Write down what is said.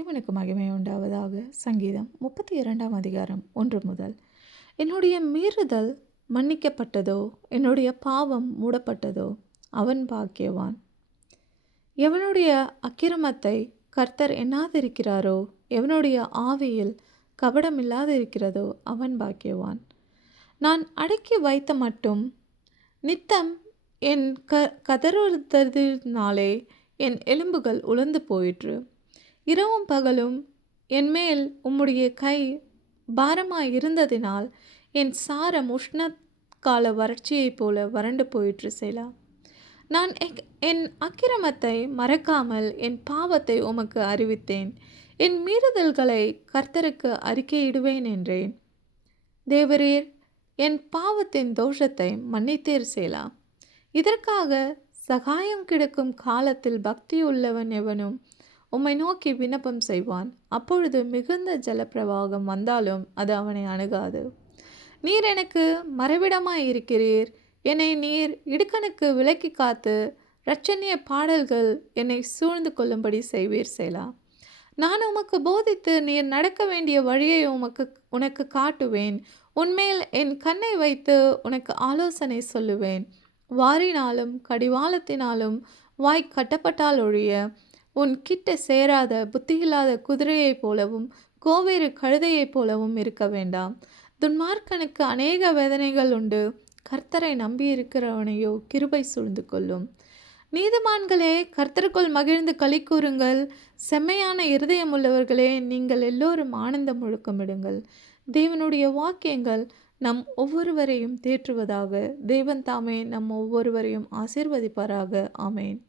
தேவனுக்கு மகிமை உண்டாவதாக. சங்கீதம் 32ஆம் அதிகாரம் 1 முதல். என்னுடைய மீறுதல் மன்னிக்கப்பட்டதோ, என்னுடைய பாவம் மூடப்பட்டதோ, அவன் பாக்கியவான். எவனுடைய அக்கிரமத்தை கர்த்தர் எண்ணாதிருக்கிறாரோ, எவனுடைய ஆவியில் கபடமில்லாதிருக்கிறதோ, அவன் பாக்கியவான். நான் அடக்கி வைத்த மட்டும் நித்தம் என் கதறுதலினாலே என் எலும்புகள் உலர்ந்து போயிற்று. இரவும் பகலும் என்மேல் உம்முடைய கை பாரமாயிருந்ததினால் என் சாரம் உஷ்ணகால வறட்சியைப் போல வறண்டு போயிற்று. செலா. நான் என் அக்கிரமத்தை மறக்காமல் என் பாவத்தை உமக்கு அறிவித்தேன். என் மீறுதல்களை கர்த்தருக்கு அறிக்கையிடுவேன் என்றேன். தேவரீர் என் பாவத்தின் தோஷத்தை மன்னித்தீர். செலா. இதற்காக சகாயம் கிடைக்கும் காலத்தில் பக்தியுள்ளவன் எவனும் உம்மை நோக்கி விண்ணப்பம் செய்வான். அப்பொழுது மிகுந்த ஜலப்பிரவாகம் வந்தாலும் அது அவனை அணுகாது. நீர் எனக்கு மறைவிடமாய் இருக்கிறீர். என்னை நீர் இடுக்கணுக்கு விலக்கி காத்து இரட்சணிய பாடல்கள் என்னை சூழ்ந்து கொள்ளும்படி செய்வீர். செலா. நான் உமக்கு போதித்து நீர் நடக்க வேண்டிய வழியை உனக்கு காட்டுவேன். உன்மேல் என் கண்ணை வைத்து உனக்கு ஆலோசனை சொல்லுவேன். வாரினாலும் கடிவாளத்தினாலும் வாய் கட்டப்பட்டால் ஒழிய உன் கிட்ட சேராத புத்தியில்லாத குதிரையைப் போலவும் கோவேறு கழுதையைப் போலவும் இருக்க வேண்டாம். துன்மார்க்கனுக்கு அநேக வேதனைகள் உண்டு. கர்த்தரை நம்பியிருக்கிறவனையோ கிருபை சூழ்ந்து கொள்ளும். நீதிமான்களே, கர்த்தருக்குள் மகிழ்ந்து களி கூறுங்கள். செம்மையான இருதயம் உள்ளவர்களே, நீங்கள் எல்லோரும் ஆனந்தம் முழக்கமிடுங்கள். தேவனுடைய வாக்கியங்கள் நம் ஒவ்வொருவரையும் தேற்றுவதாக. தேவன் தாமே நம் ஒவ்வொருவரையும் ஆசீர்வதிப்பாராக. ஆமேன்.